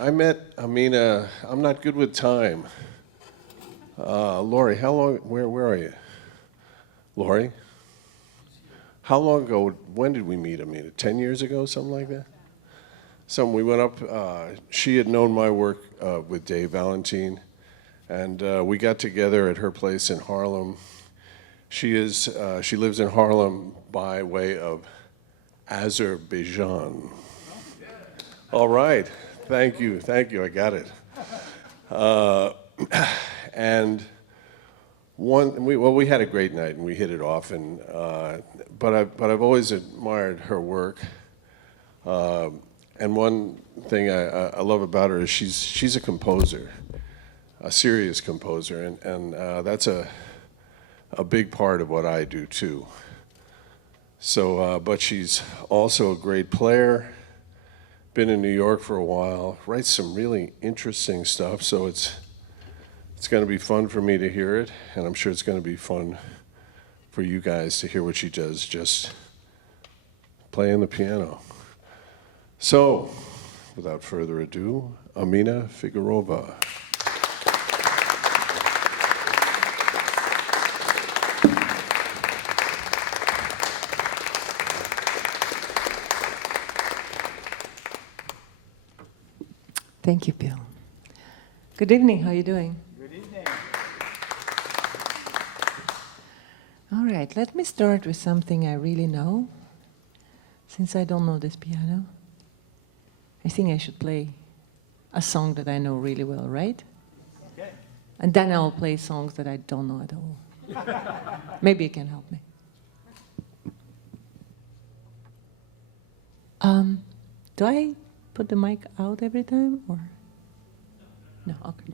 I met Amina. I'm not good with time. Lori, how long? Where are you? Lori, how long ago? When did we meet Amina? 10 years ago, something like that. We went up. She had known my work with Dave Valentine, and we got together at her place in Harlem. She lives in Harlem by way of Azerbaijan. All right, thank you, I got it. And we had a great night and we hit it off. And but I've always admired her work. And one thing I love about her is she's a composer, a serious composer, and that's a big part of what I do too. So, but she's also a great player. Been in New York for a while. Writes some really interesting stuff. So it's going to be fun for me to hear it, and I'm sure it's going to be fun for you guys to hear what she does, just playing the piano. So, without further ado, Amina Figarova. Thank you, Bill. Good evening, how are you doing? Good evening. All right, let me start with something I really know. Since I don't know this piano, I think I should play a song that I know really well, right? Okay. And then I'll play songs that I don't know at all. Maybe you can help me. Do I put the mic out every time, or? No, okay.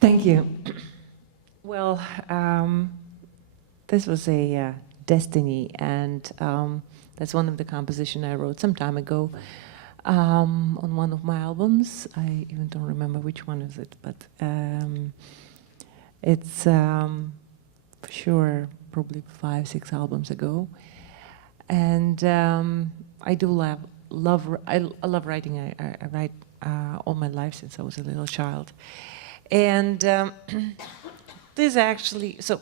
Thank you. Well, this was a destiny, and that's one of the compositions I wrote some time ago on one of my albums. I even don't remember which one is it, but it's for sure probably 5, 6 albums ago. And I do I love writing. I write all my life since I was a little child. And this actually, so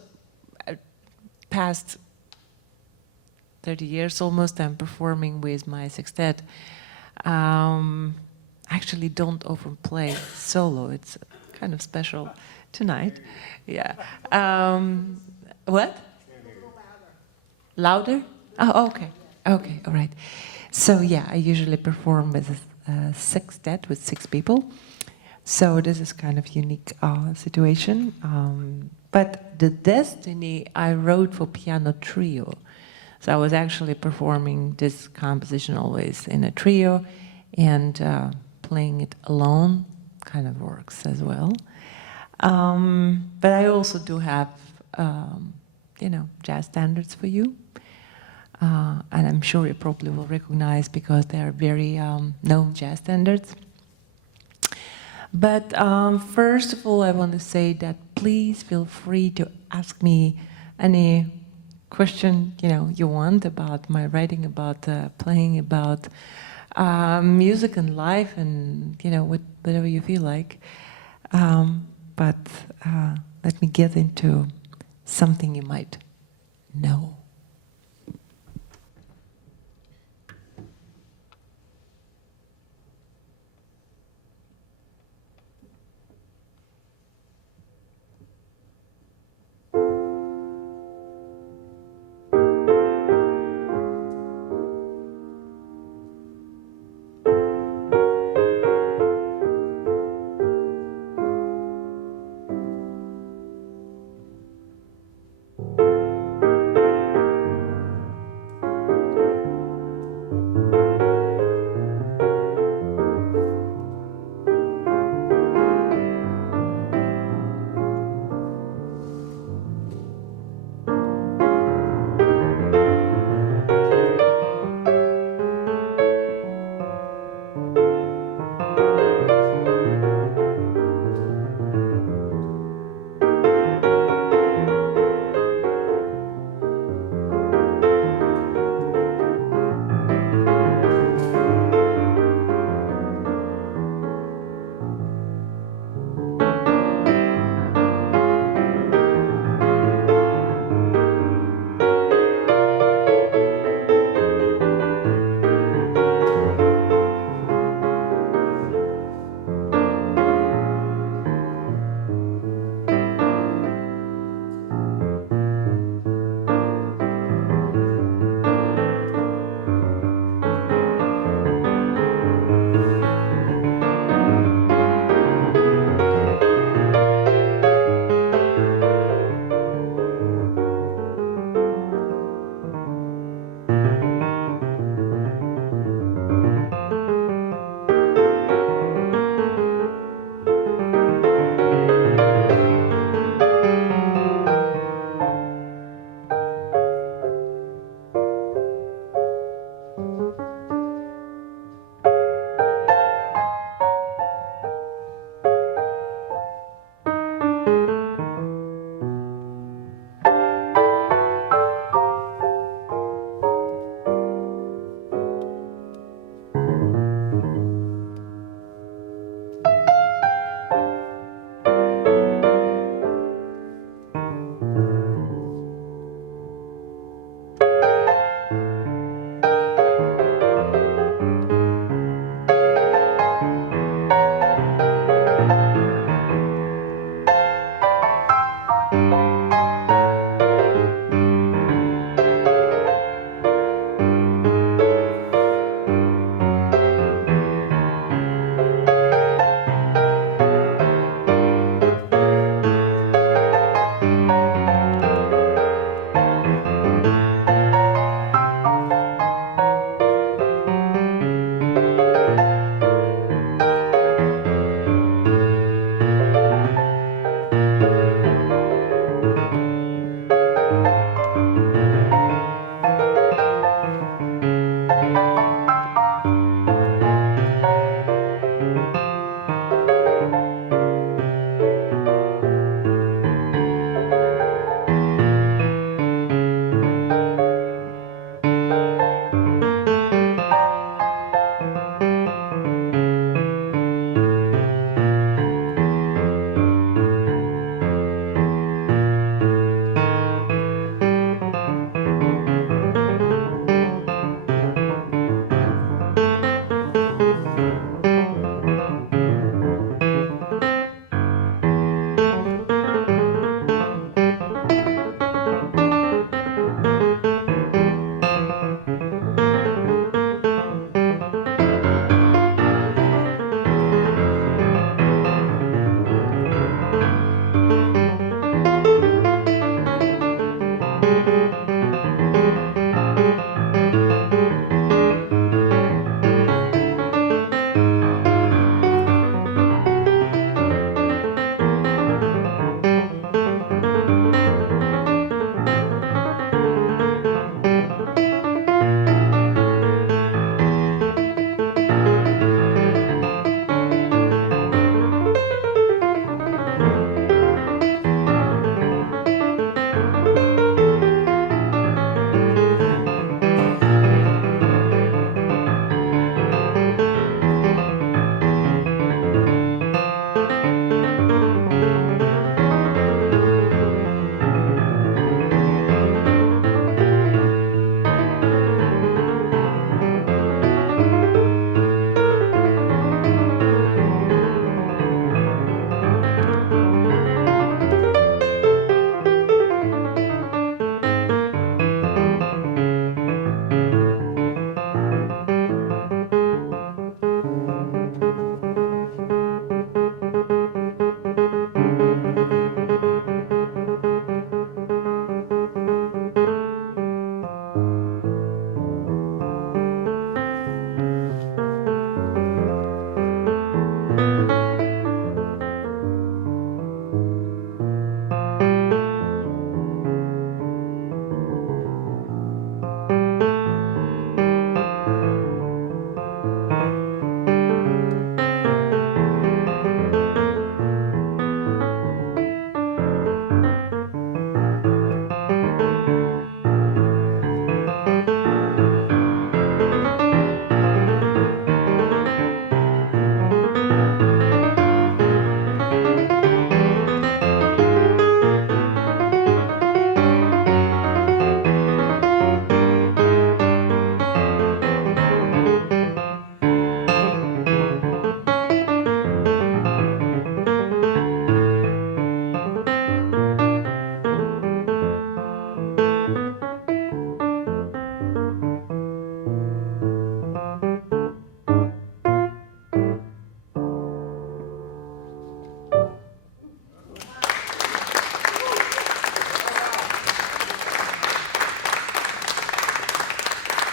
past 30 years almost, I'm performing with my sextet. Actually don't often play solo. It's kind of special tonight. Yeah. What? Louder? Oh, okay. Okay, all right. So yeah, I usually perform with a sextet with 6 people. So this is kind of unique situation. But the Destiny I wrote for piano trio. So I was actually performing this composition always in a trio, and playing it alone kind of works as well. But I also do have, jazz standards for you. And I'm sure you probably will recognize because they are very known jazz standards. But first of all, I want to say that please feel free to ask me any question you want about my writing, about playing, about music and life, and whatever you feel like. But let me get into something you might know.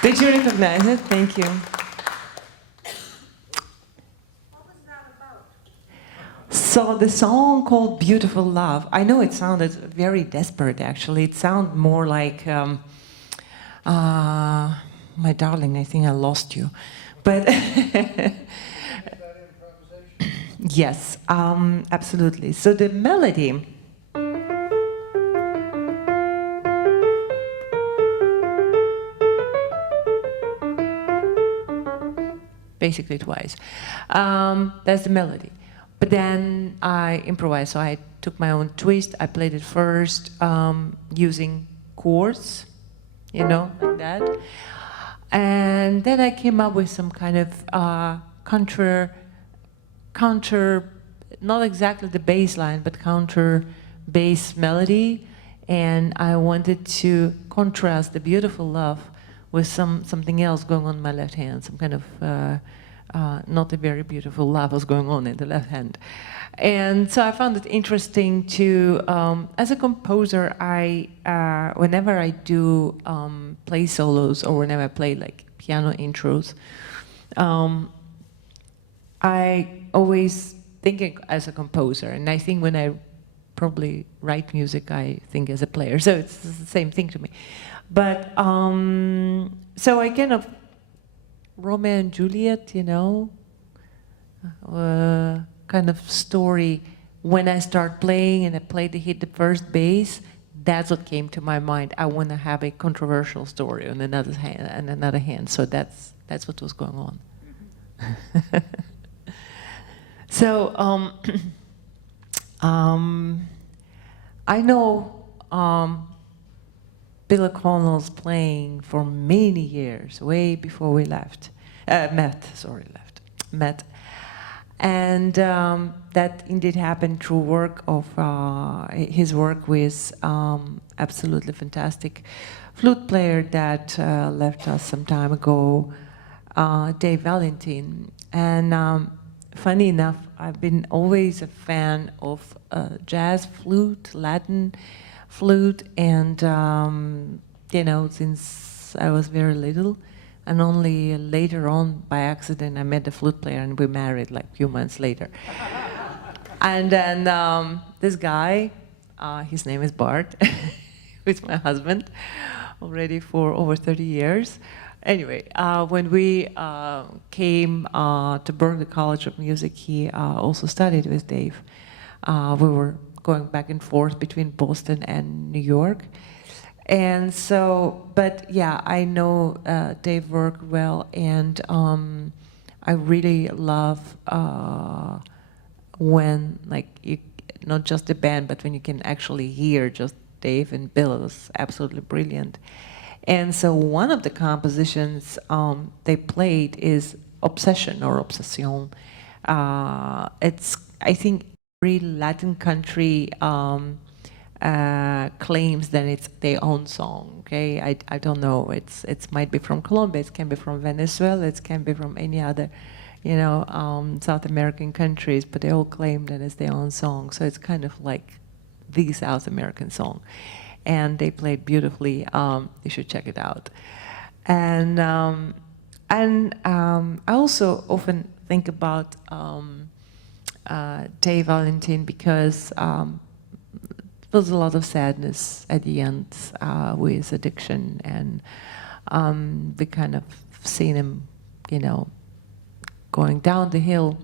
Did you recognize it? Thank you. So the song called Beautiful Love, I know it sounded very desperate actually. It sounded more like, my darling, I think I lost you. But yes, absolutely. So the melody, basically twice. That's the melody. But then I improvised, so I took my own twist. I played it first using chords, you know, like that. And then I came up with some kind of counter, not exactly the bass line, but counter bass melody. And I wanted to contrast the beautiful love with something else going on in my left hand, some kind of not a very beautiful love was going on in the left hand. And so I found it interesting to, as a composer, whenever I do play solos or whenever I play like piano intros, I always think as a composer, and I think when I probably write music, I think as a player, so it's the same thing to me. But so I kind of Romeo and Juliet, you know, kind of story. When I start playing and I hit the first bass, that's what came to my mind. I want to have a controversial story on another hand. So that's what was going on. So I know Bill O'Connell's playing for many years, way before we met. And that indeed happened through his work with absolutely fantastic flute player that left us some time ago, Dave Valentin. And funny enough, I've been always a fan of jazz flute, Latin flute, and you know, since I was very little, and only later on by accident I met the flute player and we married like a few months later. And then this guy, his name is Bart, who's my husband already for over 30 years. Anyway, when we came to Berklee College of Music, he also studied with Dave. We were going back and forth between Boston and New York. And so, but yeah, I know Dave work well, and I really love when, like, not just the band, but when you can actually hear just Dave and Bill. Is absolutely brilliant. And so one of the compositions they played is Obsession or Obsession. It's, I think, every Latin country claims that it's their own song. Okay, I don't know. It might be from Colombia. It can be from Venezuela. It can be from any other, you know, South American countries. But they all claim that it's their own song. So it's kind of like the South American song. And they played beautifully. You should check it out. And I also often think about Dave Valentin because there was a lot of sadness at the end with addiction, and we kind of seen him, you know, going down the hill.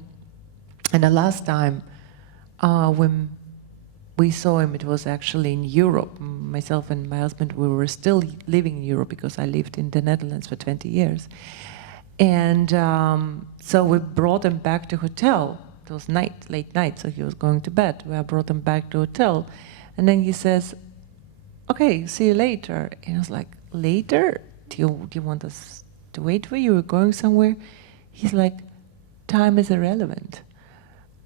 And the last time when we saw him, it was actually in Europe. Myself and my husband, we were still living in Europe because I lived in the Netherlands for 20 years. And so we brought him back to hotel. It was late night, so he was going to bed. We brought him back to hotel. And then he says, okay, see you later. And I was like, later? Do you want us to wait for you? We're going somewhere? He's like, time is irrelevant.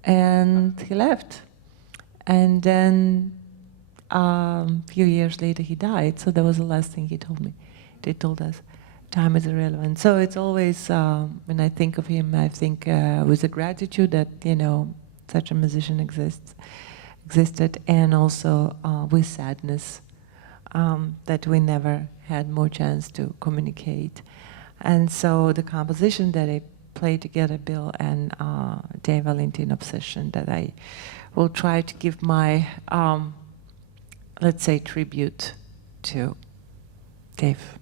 And he left. And then a few years later he died, so that was the last thing he told me. They told us, time is irrelevant. So it's always, when I think of him, I think with a gratitude that, you know, such a musician existed, and also with sadness that we never had more chance to communicate. And so the composition that I play together, Bill and Dave Valentin Obsession, that I will try to give my, let's say, tribute to Dave.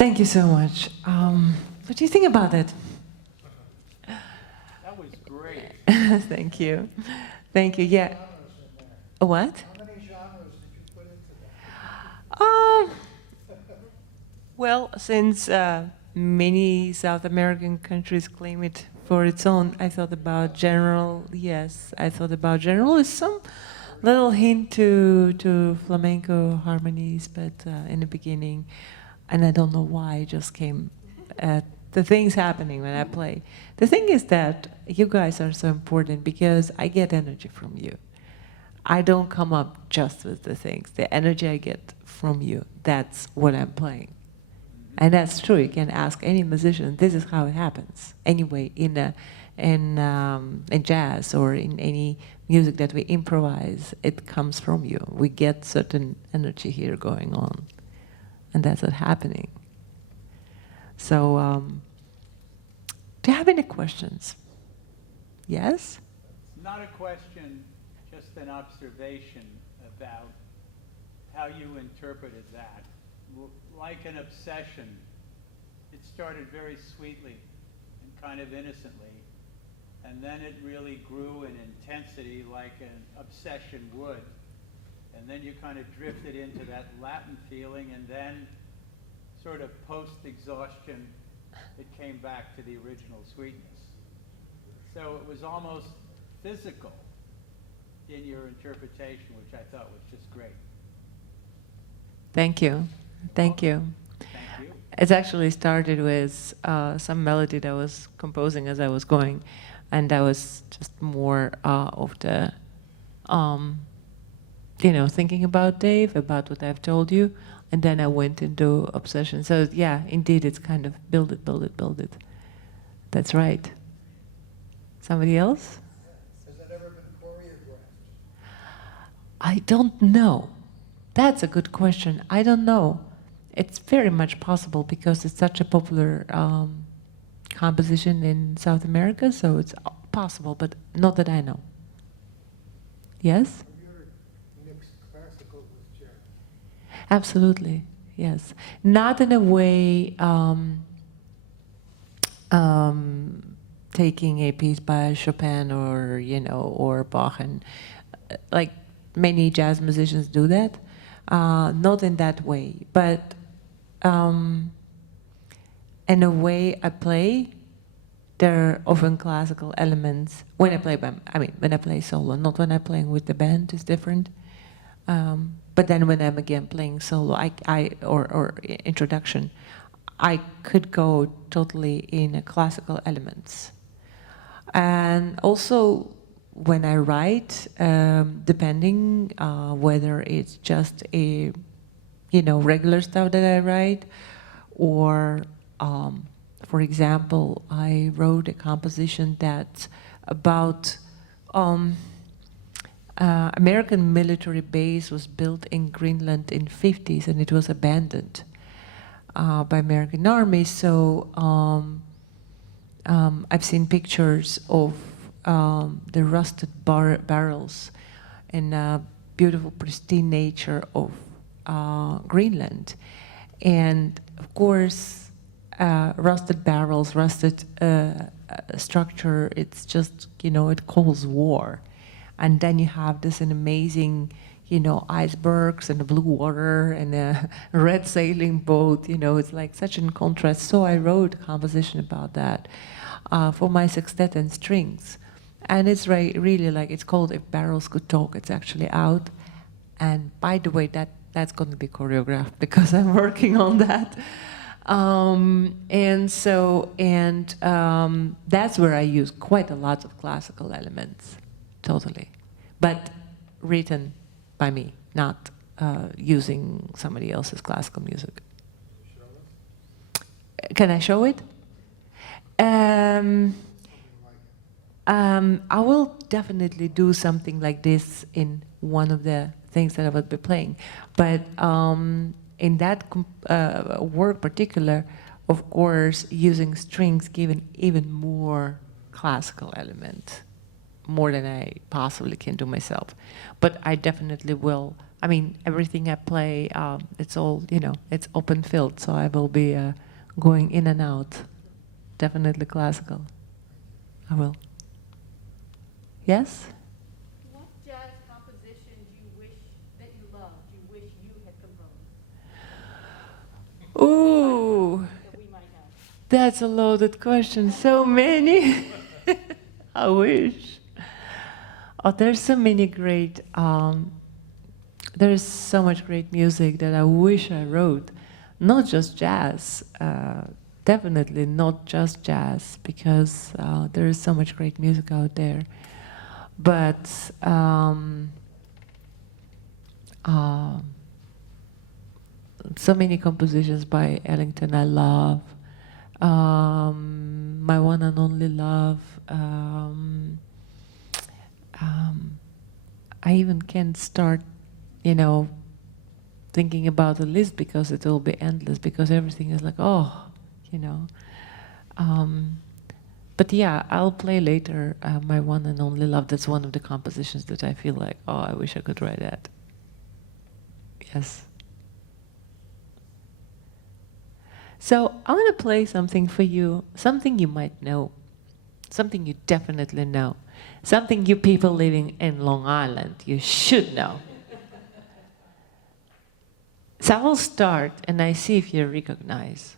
Thank you so much. What do you think about it? That was great. Thank you. Thank you. Yeah. What? How many genres did you put into that? Well, since many South American countries claim it for its own, I thought about general. Yes, I thought about general with some little hint to flamenco harmonies, but in the beginning, and I don't know why, it just came at the things happening when I play. The thing is that you guys are so important because I get energy from you. I don't come up just with the things. The energy I get from you, that's what I'm playing. And that's true. You can ask any musician. This is how it happens. Anyway, in jazz or in any music that we improvise, it comes from you. We get certain energy here going on, and that's what's happening. So, do you have any questions? Yes? Not a question, just an observation about how you interpreted that. Like an obsession, it started very sweetly and kind of innocently, and then it really grew in intensity like an obsession would. And then you kind of drifted into that Latin feeling, and then sort of post-exhaustion, it came back to the original sweetness. So it was almost physical in your interpretation, which I thought was just great. Thank you. Thank you. Thank you. It actually started with some melody that I was composing as I was going, and that was just more of the, thinking about Dave, about what I've told you, and then I went into obsession. So yeah, indeed, it's kind of build it, build it, build it. That's right. Somebody else? Has that ever been choreographed? I don't know. That's a good question. I don't know. It's very much possible because it's such a popular composition in South America, so it's possible, but not that I know. Yes? Have you ever mixed classical with jazz? Absolutely, yes. Not in a way taking a piece by Chopin or Bach, and like many jazz musicians do that. Not in that way, but in a way I play, there are often classical elements when I play when I play solo, not when I'm playing with the band, it's different. But then when I'm again playing solo, or introduction, I could go totally in classical elements. And also when I write, depending whether it's just a regular stuff that I write, or for example, I wrote a composition that's about American military base was built in Greenland in 50s, and it was abandoned by American Army. So I've seen pictures of the rusted barrels and beautiful, pristine nature of Greenland. And of course, rusted barrels, rusted structure, it's just, it calls war. And then you have this an amazing, icebergs and the blue water and a red sailing boat, it's like such in contrast. So I wrote a composition about that for my sextet and strings. And it's really like, it's called If Barrels Could Talk. It's actually out. And by the way, that's going to be choreographed because I'm working on that. That's where I use quite a lot of classical elements, totally. But written by me, not using somebody else's classical music. Can I show it? I will definitely do something like this in one of the things that I would be playing. But in that work particular, of course, using strings given even more classical element, more than I possibly can do myself. But I definitely will I mean, everything I play, it's all, you know, it's open field, so I will be going in and out. Definitely classical. I will. Yes? What jazz composition do you wish that you loved, you wish you had composed? Ooh, That we might have. that's a loaded question. So many. I wish. Oh, there's so many great, there's so much great music that I wish I wrote. Not just jazz, definitely not just jazz, because there is so much great music out there. But so many compositions by Ellington I love. My one and only love. I even can't start, you know, thinking about a list because it will be endless, because everything is like, oh, you know. But yeah, I'll play later my one and only love. That's one of the compositions that I feel like, oh, I wish I could write that. Yes. So I want to play something for you, something you might know, something you definitely know, something you people living in Long Island, you should know. So I will start and I see if you recognize.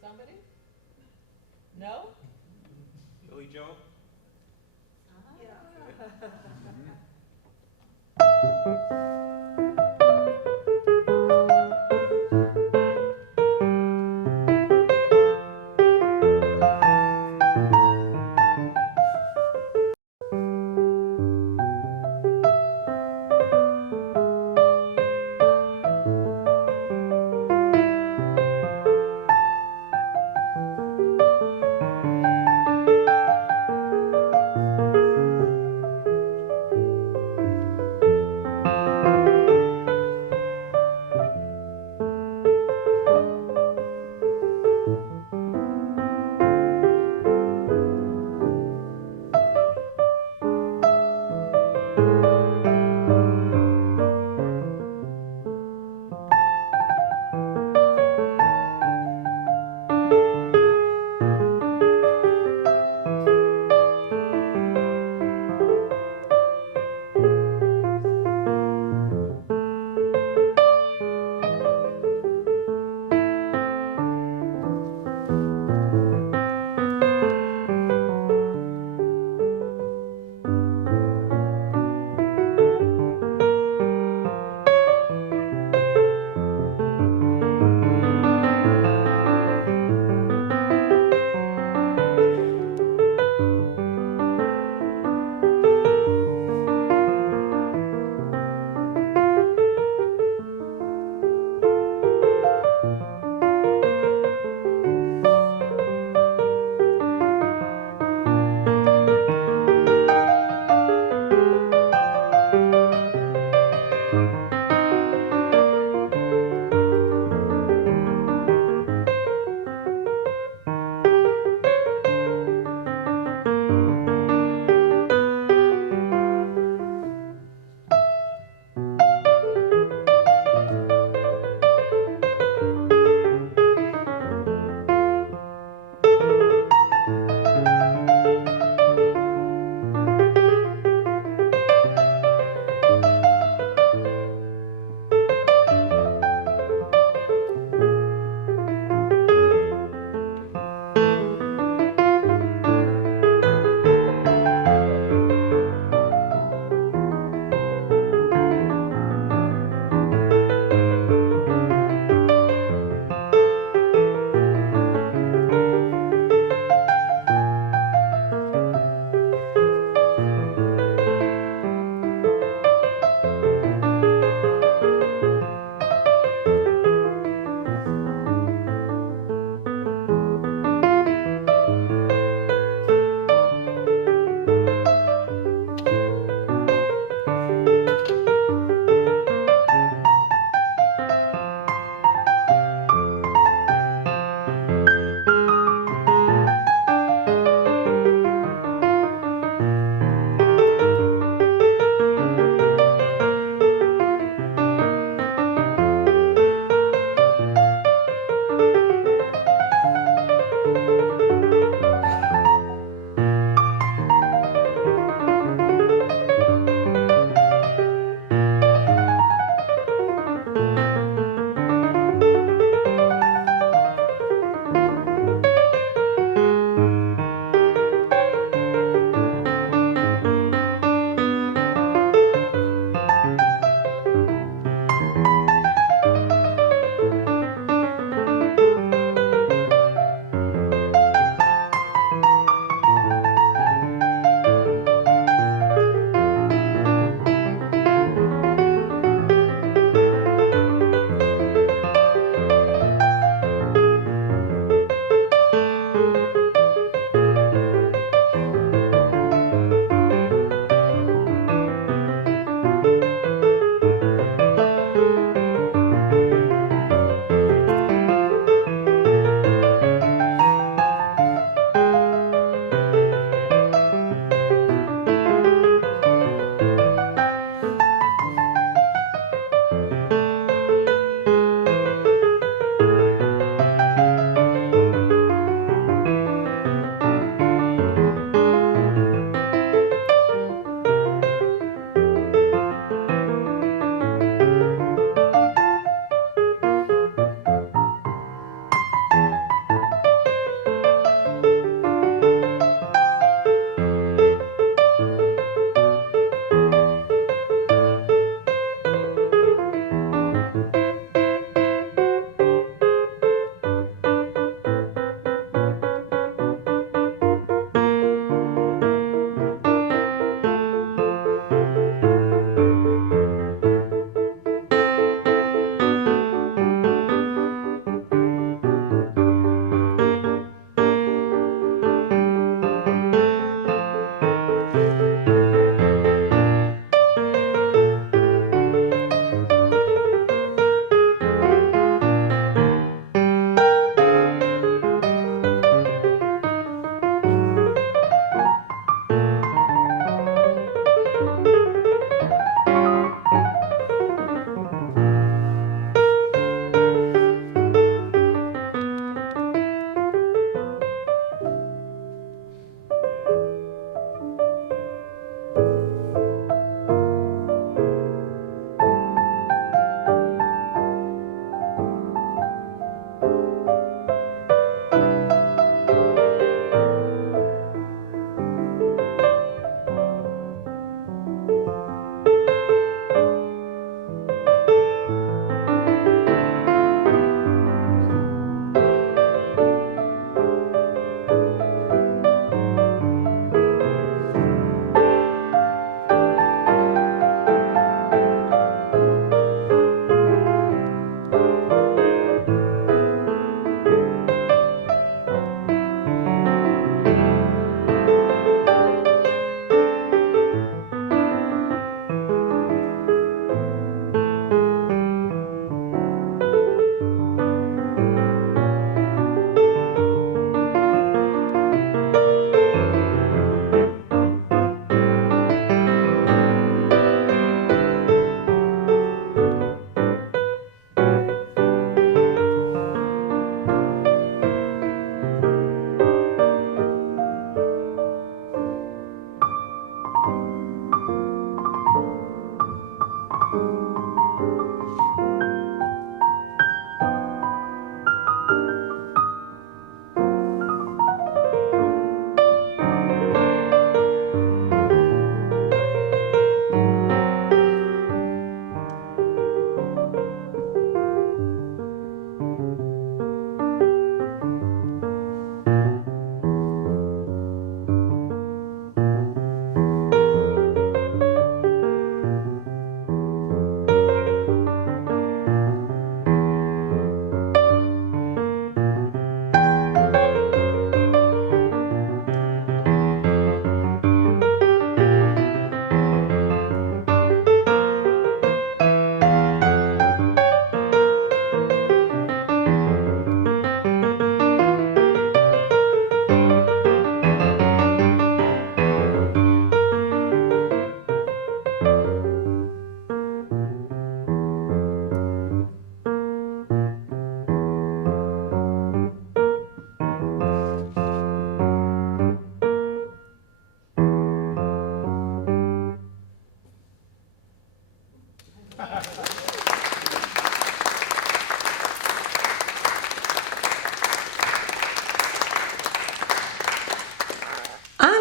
Somebody? No? Billy Joe?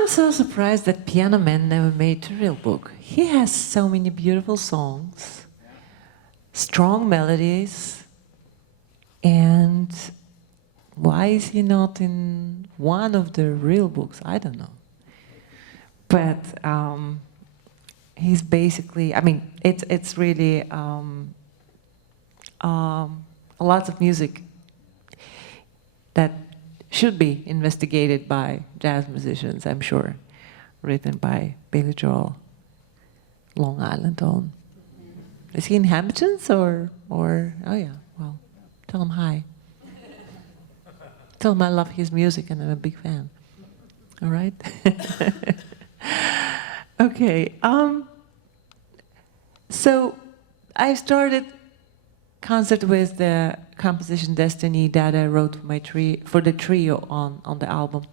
I'm so surprised that Piano Man never made a real book. He has so many beautiful songs, strong melodies, and why is he not in one of the real books? I don't know. But he's basically, I mean, it's really lots of music that should be investigated by jazz musicians, I'm sure, written by Billy Joel, Long Island own. Is he in Hamptons or, oh yeah, well, tell him hi. Tell him I love his music and I'm a big fan. All right? Okay, so I started concert with the composition Destiny that I wrote for the trio on the album.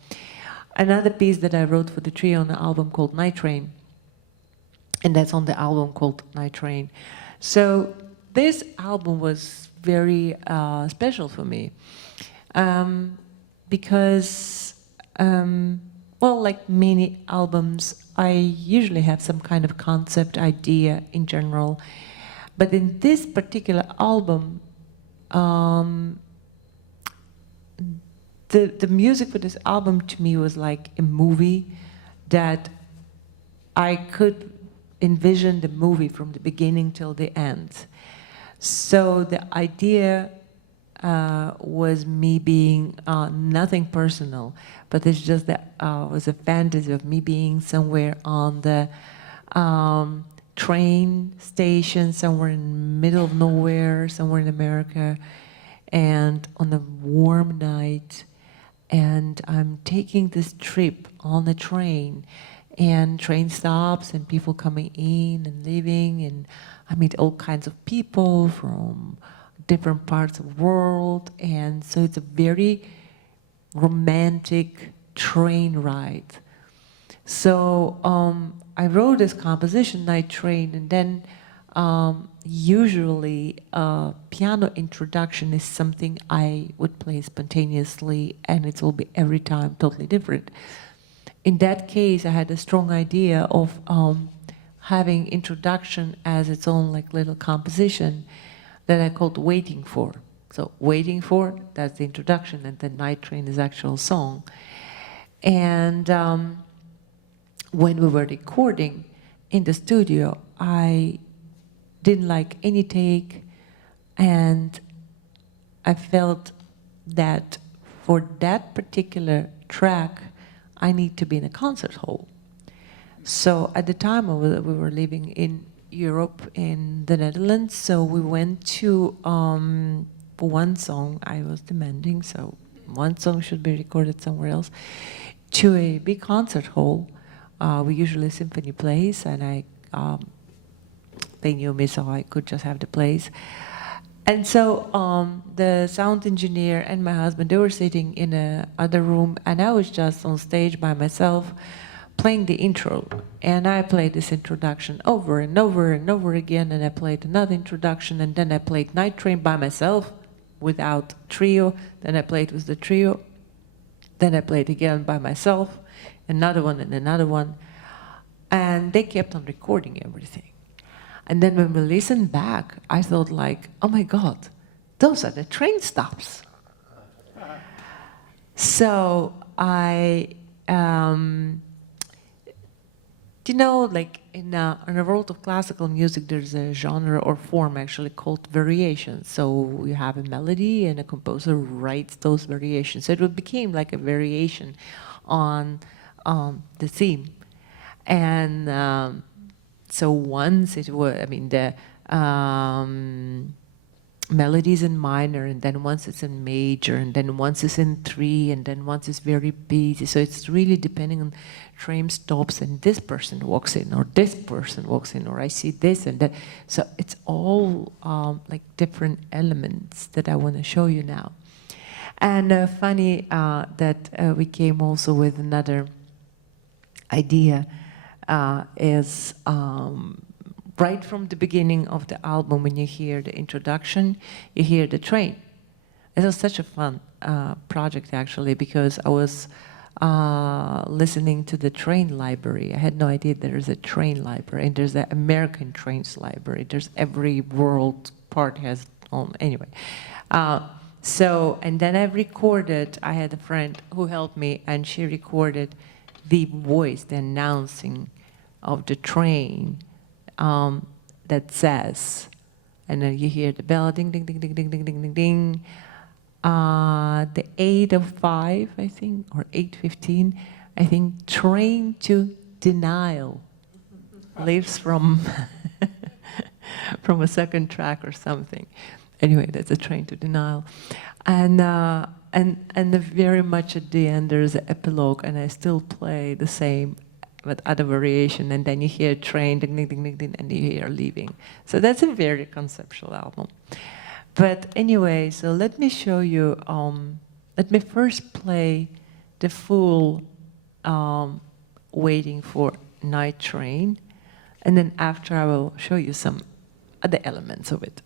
Another piece that I wrote for the trio on the album called Night Train, and that's on the album called Night Train. So this album was very special for me because, well, like many albums, I usually have some kind of concept idea in general. But in this particular album, the music for this album to me was like a movie that I could envision the movie from the beginning till the end. So the idea was me being nothing personal, but it's just that was a fantasy of me being somewhere on the train station, somewhere in the middle of nowhere, somewhere in America, and on a warm night, and I'm taking this trip on the train, and train stops and people coming in and leaving, and I meet all kinds of people from different parts of the world, and so it's a very romantic train ride. So I wrote this composition, Night Train, and then usually piano introduction is something I would play spontaneously, and it will be every time totally different. In that case, I had a strong idea of having introduction as its own like little composition that I called Waiting For. So Waiting For, that's the introduction, and then Night Train is actual song. And when we were recording in the studio, I didn't like any take, and I felt that for that particular track, I need to be in a concert hall. So at the time, we were living in Europe, in the Netherlands, so we went to, for one song I was demanding, so one song should be recorded somewhere else, to a big concert hall. We usually symphony plays, and they knew me, so I could just have the place. And so the sound engineer and my husband, they were sitting in a other room, and I was just on stage by myself playing the intro. And I played this introduction over and over and over again, and I played another introduction, and then I played Night Train by myself without trio, then I played with the trio, then I played again by myself, another one and another one, and they kept on recording everything. And then when we listened back, I thought like, oh my God, those are the train stops. So I, you know, like in the world of classical music, there's a genre or form actually called variations. So you have a melody and a composer writes those variations. So it became like a variation on the theme. And so once it was, I mean, the melodies in minor, and then once it's in major, and then once it's in 3, and then once it's very busy. So it's really depending on train stops, and this person walks in, or this person walks in, or I see this and that. So it's all like different elements that I want to show you now. And funny that we came also with another idea is right from the beginning of the album, when you hear the introduction, you hear the train. It was such a fun project, actually, because I was listening to the train library. I had no idea there's a train library, and there's an American trains library. There's every world part has on, anyway. So, and then I recorded, I had a friend who helped me, and she recorded the voice, the announcing of the train that says, and then you hear the bell, ding, ding, ding, ding, ding, ding, ding, ding, ding. The 8:05, I think, or 8:15, I think, train to denial leaves from from a second track or something. Anyway, that's a train to denial, and very much at the end there's an epilogue, and I still play the same, but other variation, and then you hear train, ding, ding, ding, ding, ding, and you hear leaving. So that's a very conceptual album. But anyway, so let me show you, let me first play the full Waiting for Night Train, and then after I will show you some other elements of it.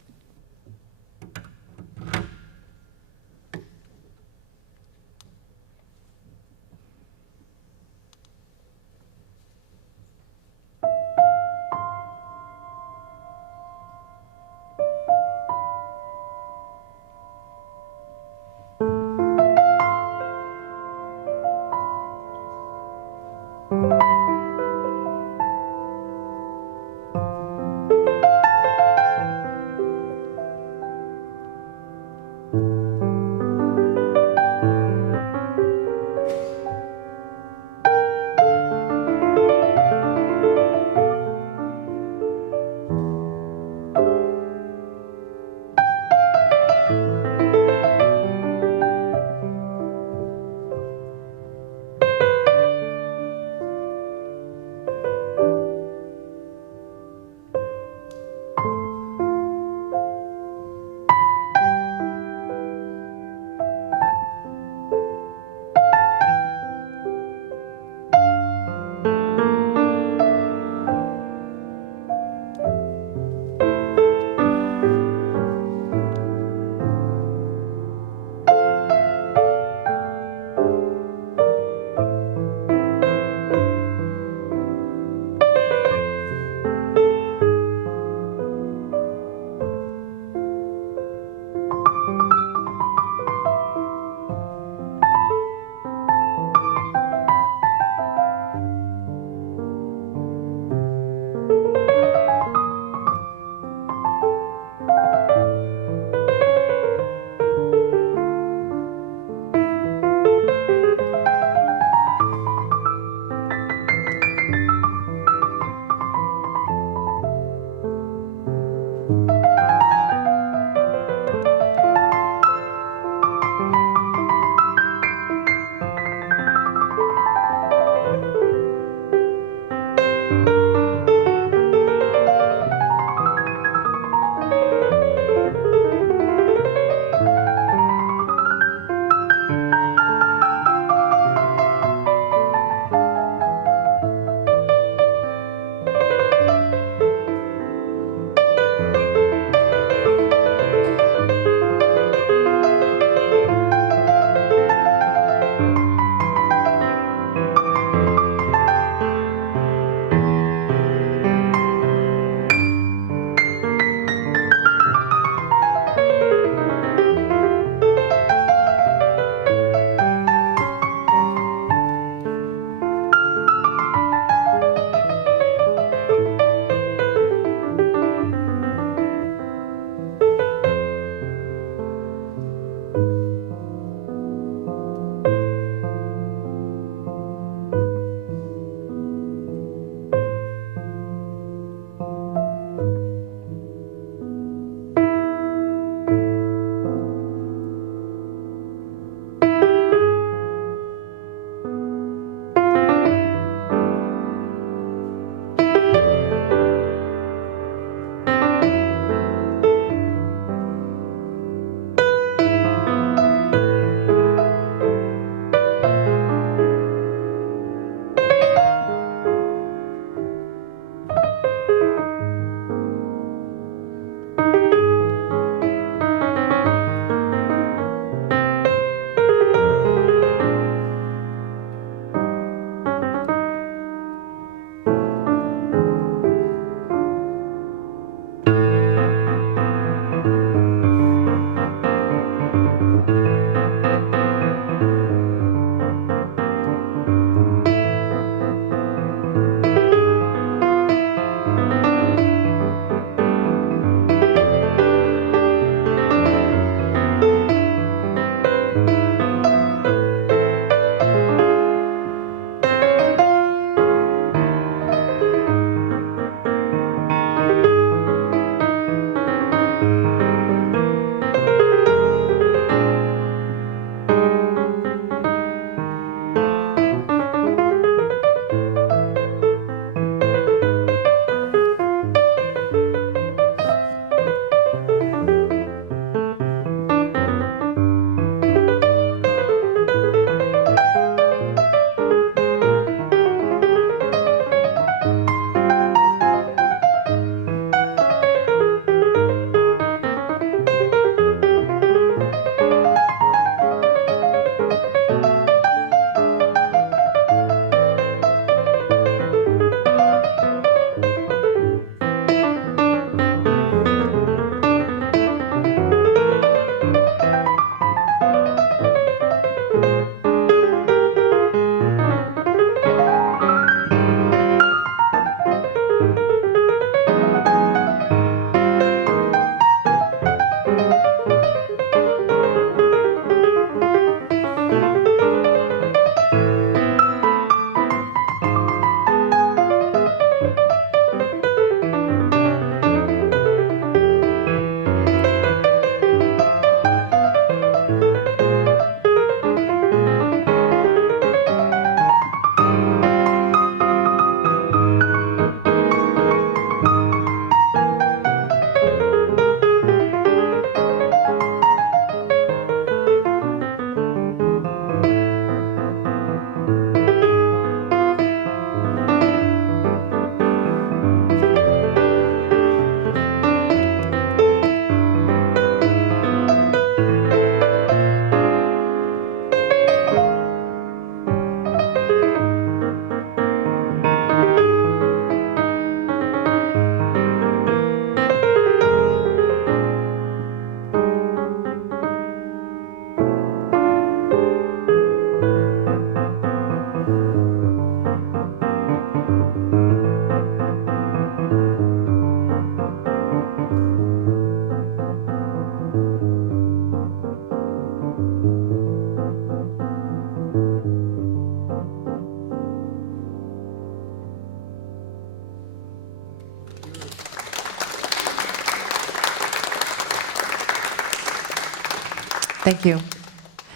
Thank you.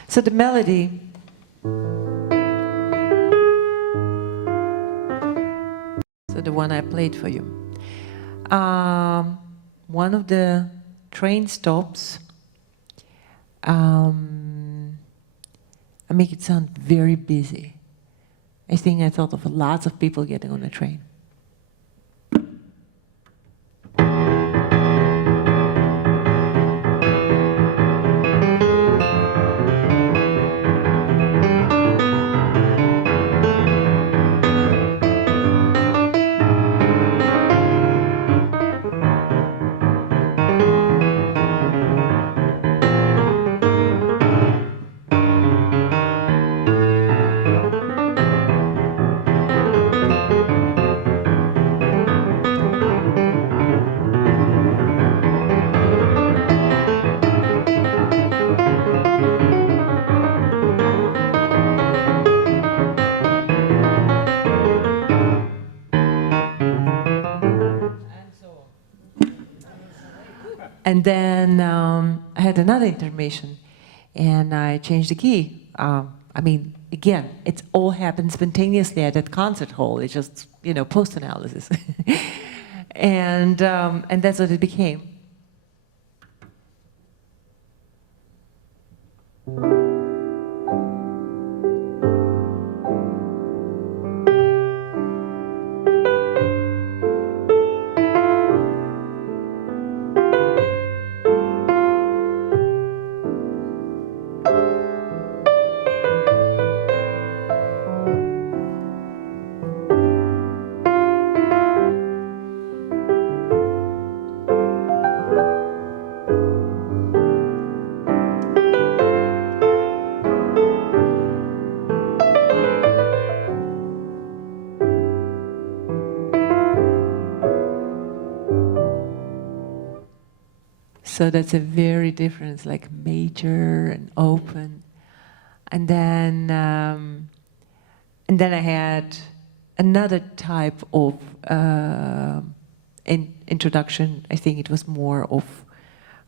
So the melody, so the one I played for you. One of the train stops, I make it sound very busy. I think I thought of lots of people getting on the train. And then I had another intermission, and I changed the key. I mean, again, it all happened spontaneously at that concert hall. It's just, you know, post-analysis. And that's what it became. So that's a very different, it's like major and open. And then I had another type of introduction. I think it was more of,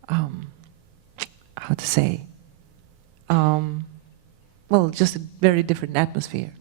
how to say, well, just a very different atmosphere.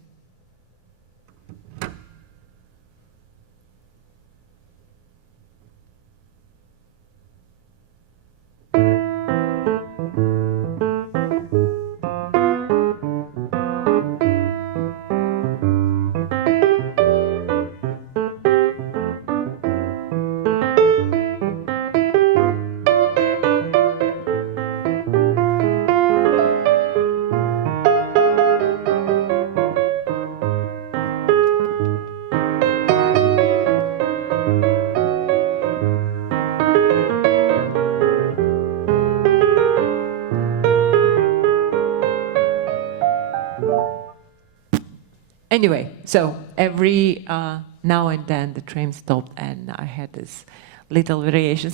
Anyway, so every now and then the train stopped and I had this little variation,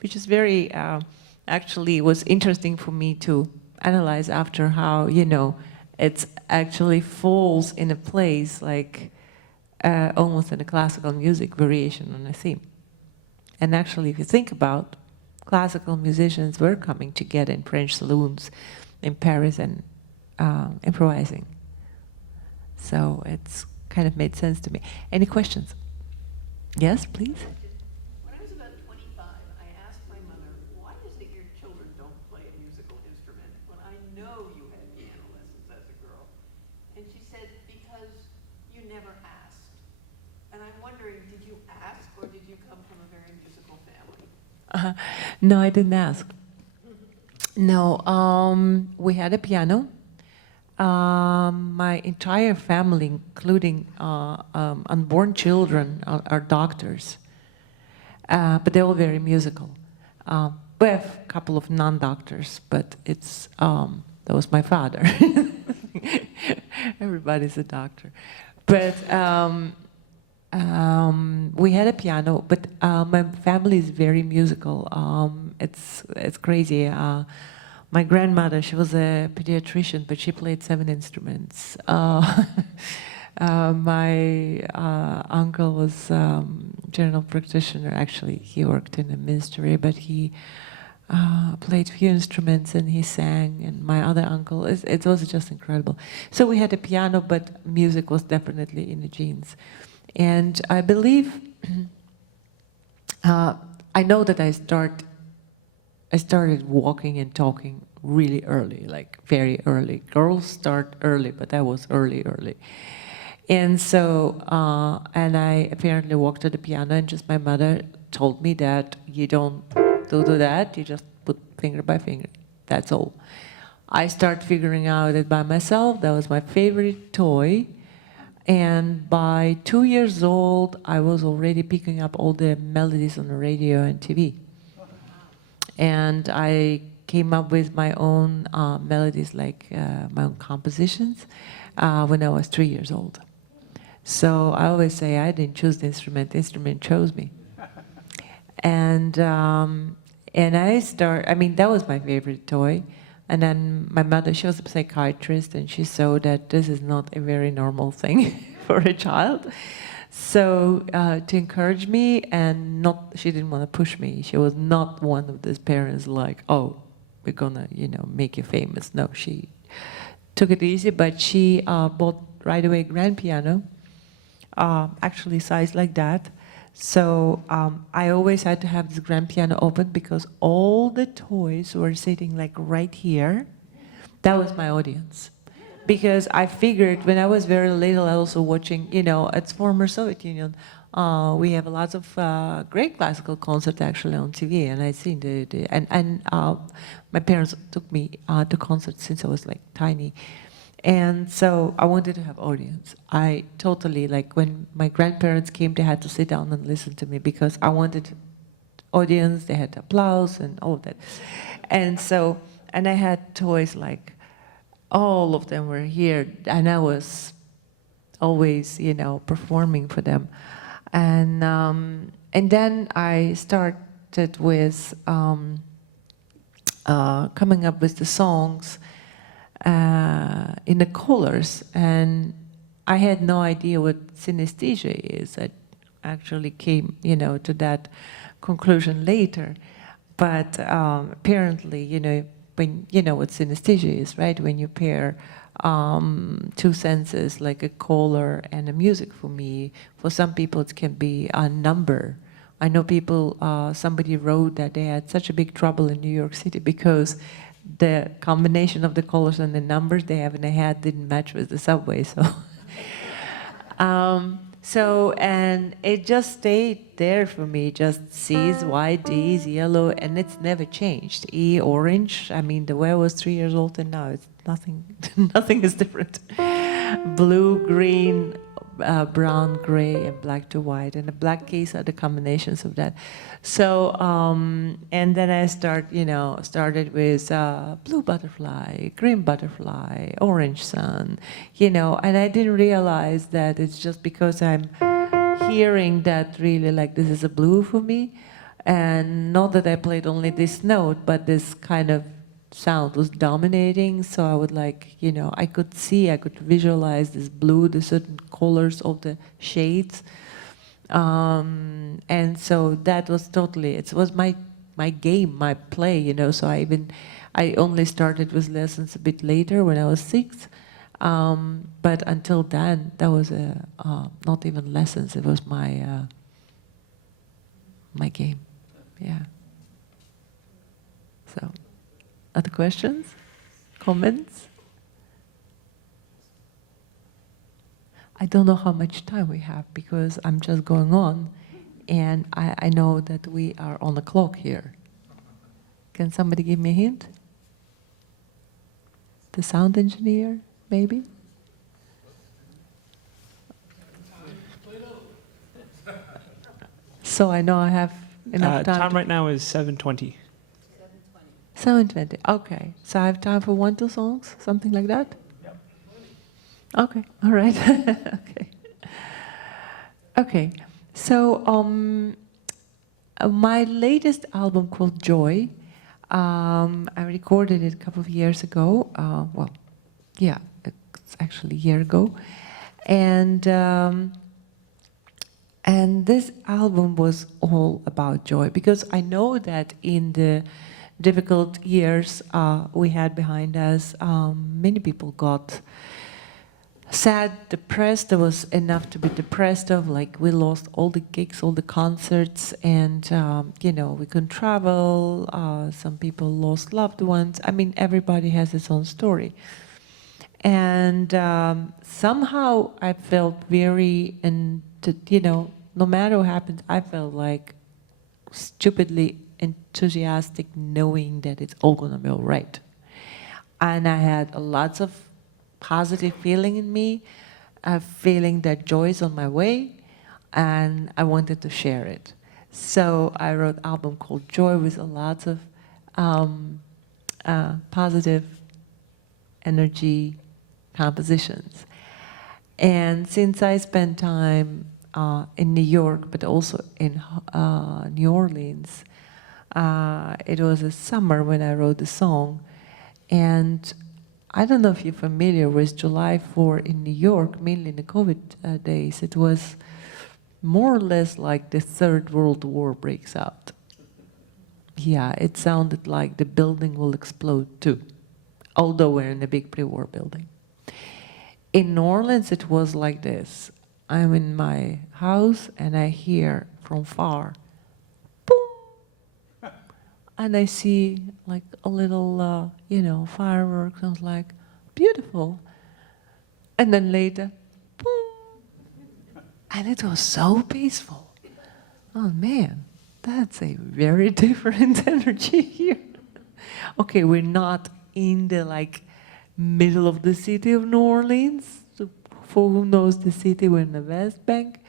which is very, actually was interesting for me to analyze after how, you know, it actually falls in a place like almost in a classical music variation on a theme. And actually, if you think about, classical musicians were coming together in French saloons in Paris and improvising. So it's kind of made sense to me. Any questions? Yes, please? When I was about 25, I asked my mother, why is it your children don't play a musical instrument when I know you had piano lessons as a girl? And she said, because you never asked. And I'm wondering, did you ask or did you come from a very musical family? No, I didn't ask. No, we had a piano. My entire family, including unborn children, are doctors, but they're all very musical. We have a couple of non-doctors, but it's that was my father. Everybody's a doctor, but we had a piano. But my family is very musical. It's crazy. My grandmother, she was a pediatrician, but she played 7 instruments. My uncle was general practitioner. Actually, he worked in a ministry, but he played few instruments and he sang, and my other uncle, it was just incredible. So we had a piano, but music was definitely in the genes. And I believe, I know that I started walking and talking really early, like very early. Girls start early, but I was early. And so, and I apparently walked to the piano, and just my mother told me that you don't do that, you just put finger by finger, that's all. I started figuring out it by myself. That was my favorite toy. And by 2 years old, I was already picking up all the melodies on the radio and TV. And I came up with my own melodies, like my own compositions, when I was 3 years old. So I always say I didn't choose the instrument chose me. And I mean, that was my favorite toy. And then my mother, she was a psychiatrist, and she saw that this is not a very normal thing for a child. So to encourage me, and she didn't want to push me. She was not one of those parents like, oh, we're gonna, make you famous. No, she took it easy, but she bought right away a grand piano, actually sized like that. So I always had to have this grand piano open because all the toys were sitting like right here. That was my audience. Because I figured when I was very little, I also watching, it's former Soviet Union, we have lots of great classical concerts actually on TV, and I seen my parents took me to concerts since I was like tiny. And so I wanted to have audience. I totally, like when my grandparents came, they had to sit down and listen to me because I wanted audience, they had applause and all of that. And so, and I had toys like, all of them were here, and I was always, performing for them. And then I started with coming up with the songs in the colors, and I had no idea what synesthesia is. I actually came, to that conclusion later. But apparently, when what synesthesia is, right? When you pair two senses, like a color and a music. For me, for some people, it can be a number. I know people. Somebody wrote that they had such a big trouble in New York City because the combination of the colors and the numbers they have in their head didn't match with the subway. So, and it just stayed there for me, just C's, white, D's, yellow, and it's never changed. E, orange, I mean, the way I was 3 years old and now it's nothing, nothing is different. Blue, green, brown, gray, and black to white, and the black keys are the combinations of that. So, and then I started with blue butterfly, green butterfly, orange sun, and I didn't realize that it's just because I'm hearing that really like this is a blue for me, and not that I played only this note, but this kind of sound was dominating, so I would I could visualize this blue, the certain colors of the shades. And so that was totally, it was my game, my play, so I only started with lessons a bit later when I was 6. But until then, that was not even lessons, it was my game, yeah. So. Other questions? Comments? I don't know how much time we have because I'm just going on, and I know that we are on the clock here. Can somebody give me a hint? The sound engineer, maybe? So I know I have enough time. Time right now is 7:20. 7:20. Okay. So I have time for 1, 2 songs, something like that? Yep. Okay. All right. Okay. Okay. So my latest album called Joy, I recorded it a couple of years ago. Well, yeah, it's actually a year ago. And this album was all about joy because I know that in the difficult years we had behind us. Many people got sad, depressed. There was enough to be depressed of, like we lost all the gigs, all the concerts, and you know, we couldn't travel. Some people lost loved ones. I mean, everybody has its own story. And somehow I felt very, you know, no matter what happened, I felt like stupidly enthusiastic, knowing that it's all gonna be all right. And I had lots of positive feeling in me, a feeling that joy is on my way, and I wanted to share it. So I wrote an album called Joy with a lot of positive energy compositions. And since I spent time in New York, but also in New Orleans, it was a summer when I wrote the song. And I don't know if you're familiar with July 4 in New York, mainly in the COVID days. It was more or less like the Third World War breaks out. Yeah, it sounded like the building will explode too, although we're in a big pre-war building. In New Orleans, it was like this. I'm in my house and I hear from far, boom, and I see like a little, you know, fireworks. I was like, beautiful. And then later, boom, and it was so peaceful. Oh man, that's a very different energy here. Okay, we're not in the like middle of the city of New Orleans. So for who knows the city, we're in the West Bank.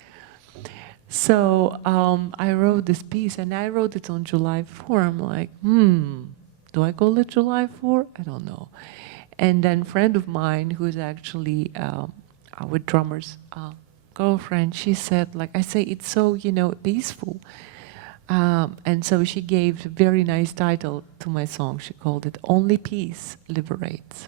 So I wrote this piece, and I wrote it on July 4. I'm like, do I call it July 4? I don't know. And then a friend of mine, who's actually with drummers, girlfriend, she said, like, I say, it's so, you know, peaceful. And so she gave a very nice title to my song. She called it Only Peace Liberates.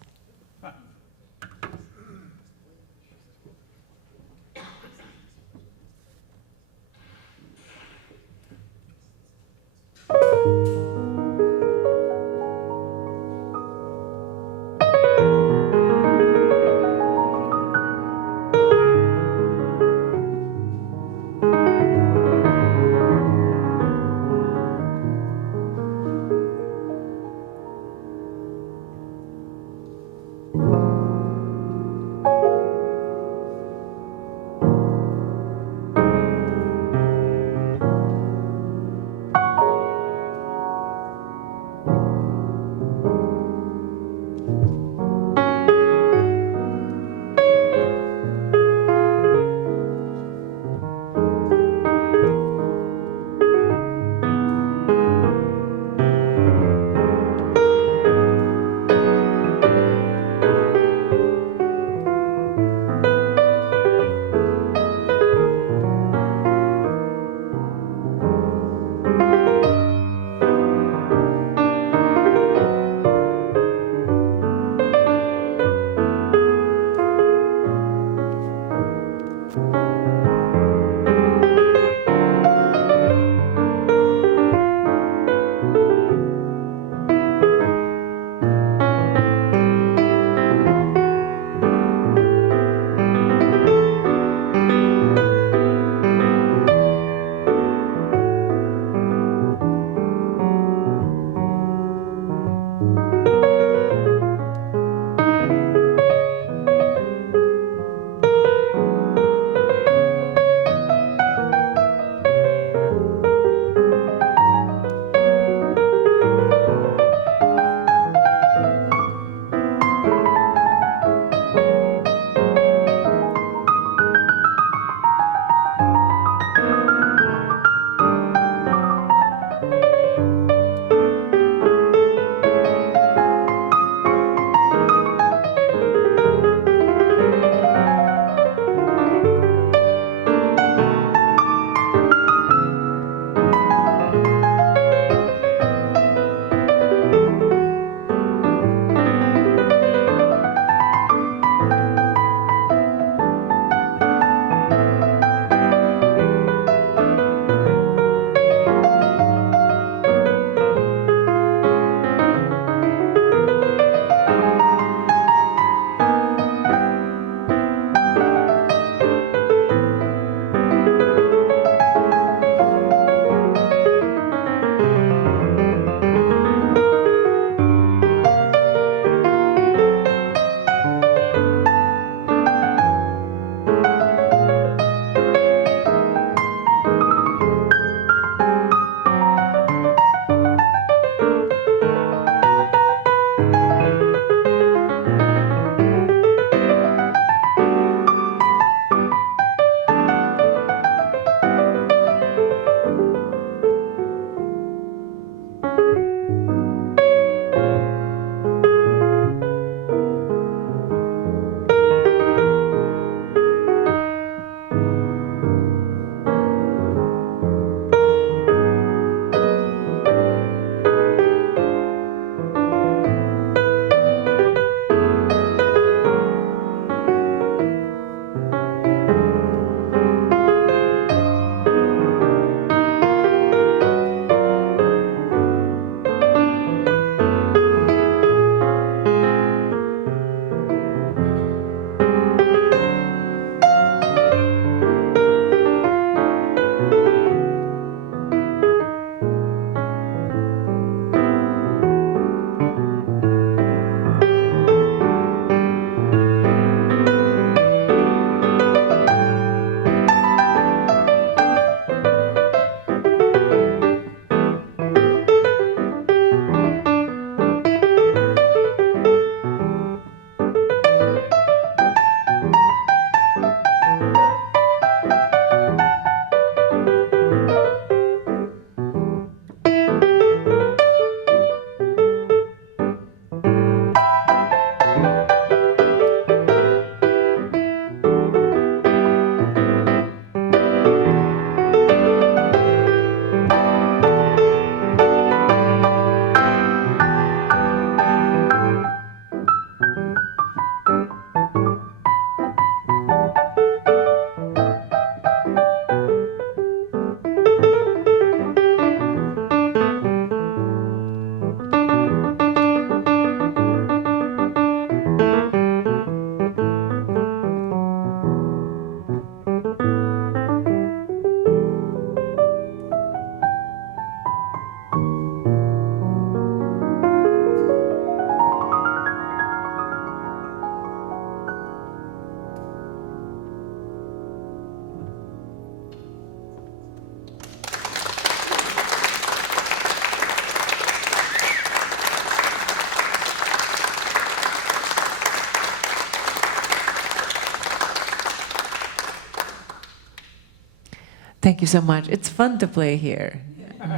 Thank you so much. It's fun to play here.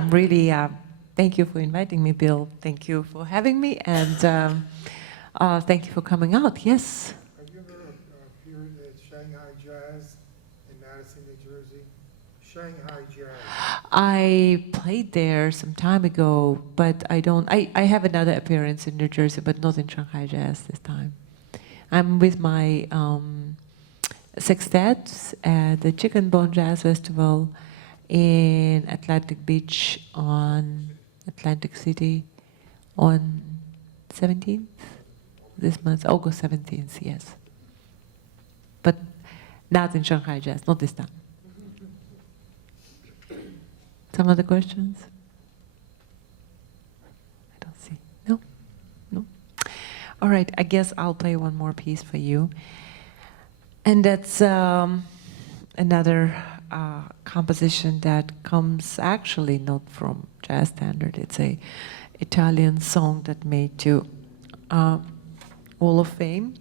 Really, thank you for inviting me, Bill. Thank you for having me, and thank you for coming out. Yes. Have you ever appeared at Shanghai Jazz in Madison, New Jersey? Shanghai Jazz. I played there some time ago, but I don't. I have another appearance in New Jersey, but not in Shanghai Jazz this time. I'm with my sextet at the Chicken Bone Jazz Festival in Atlantic Beach on Atlantic City on 17th this month, August 17th, yes. But not in Shanghai Jazz, not this time. Some other questions? I don't see. No? No? All right, I guess I'll play one more piece for you. And that's another composition that comes actually not from jazz standard. It's a Italian song that made to Hall of Fame,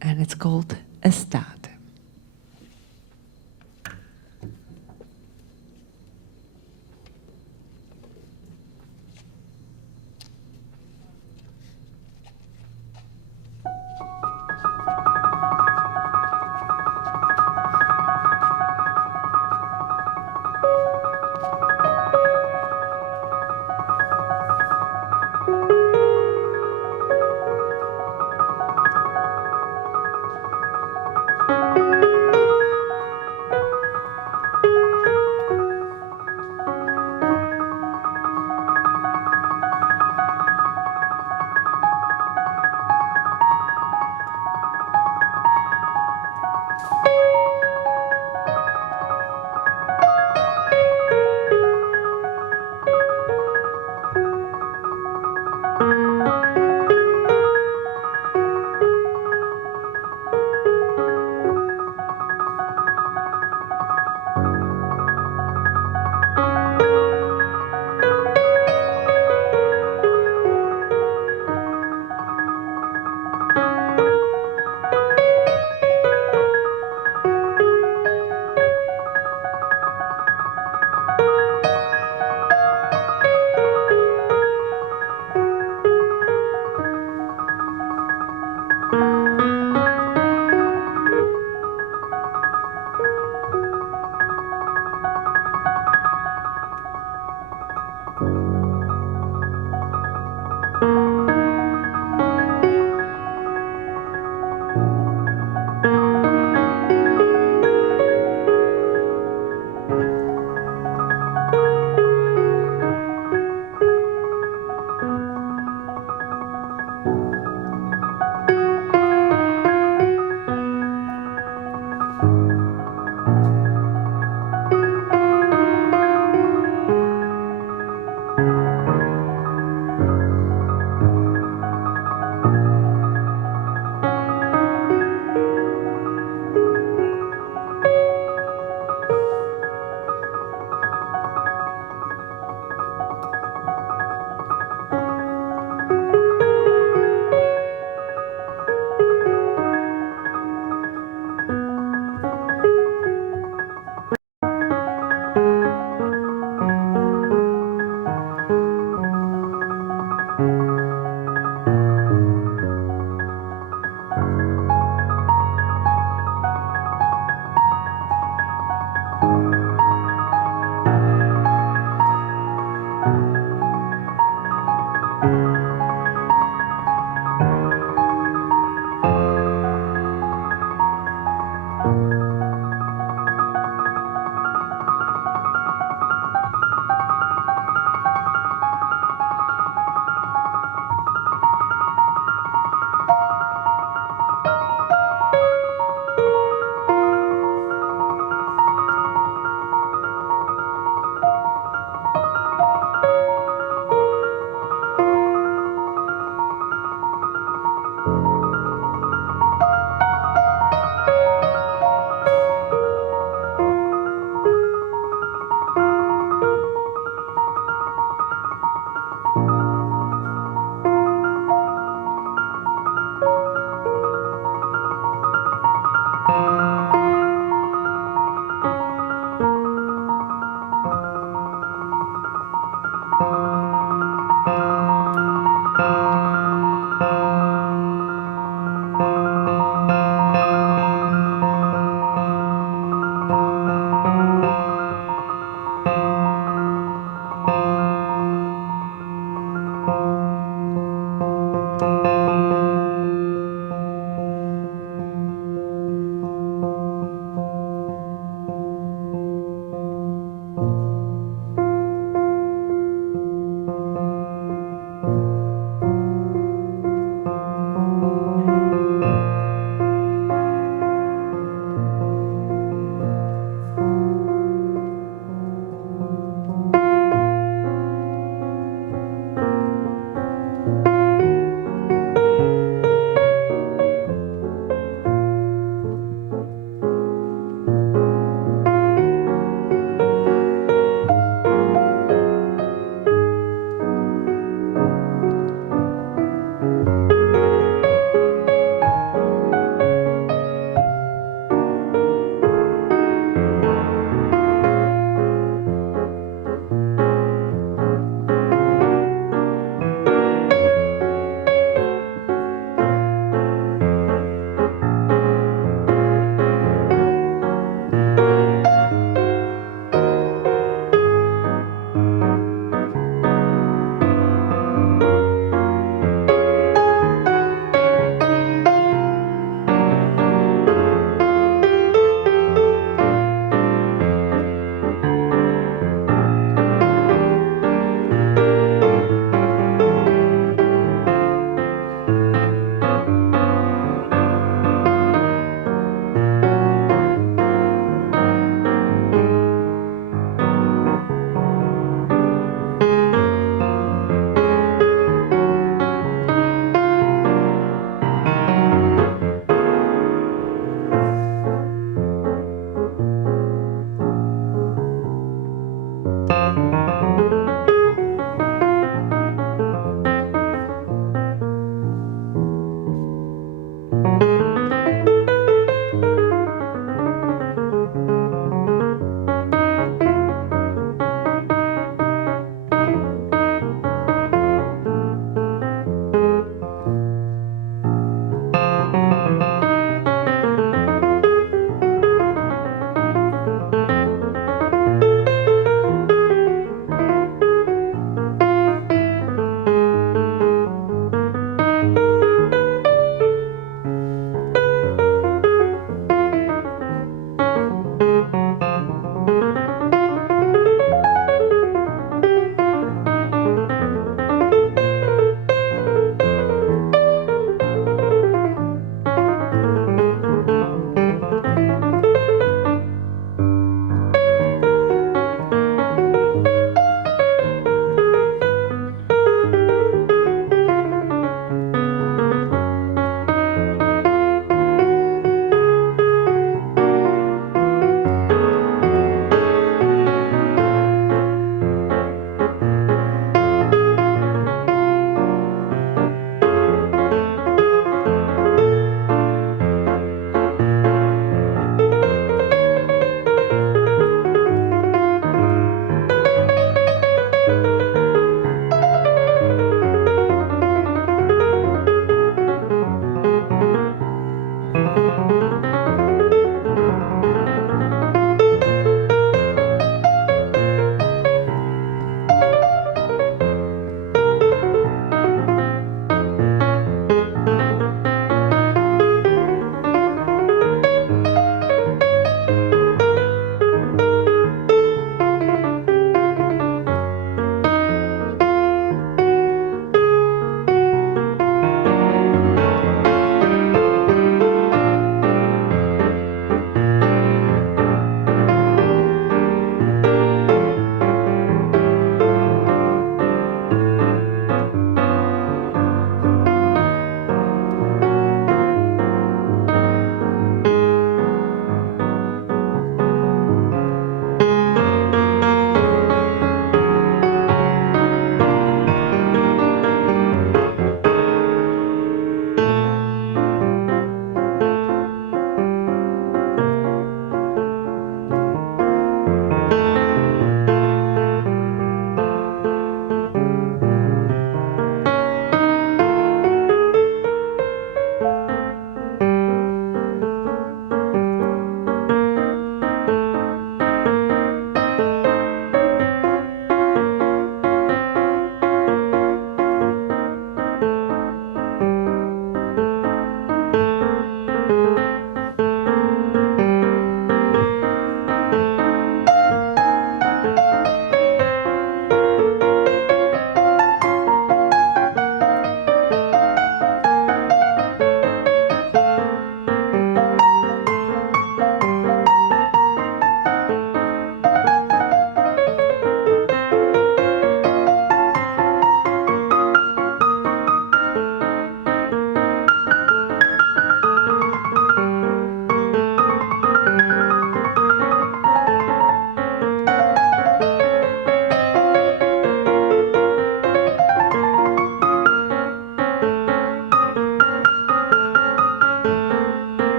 and it's called Estate.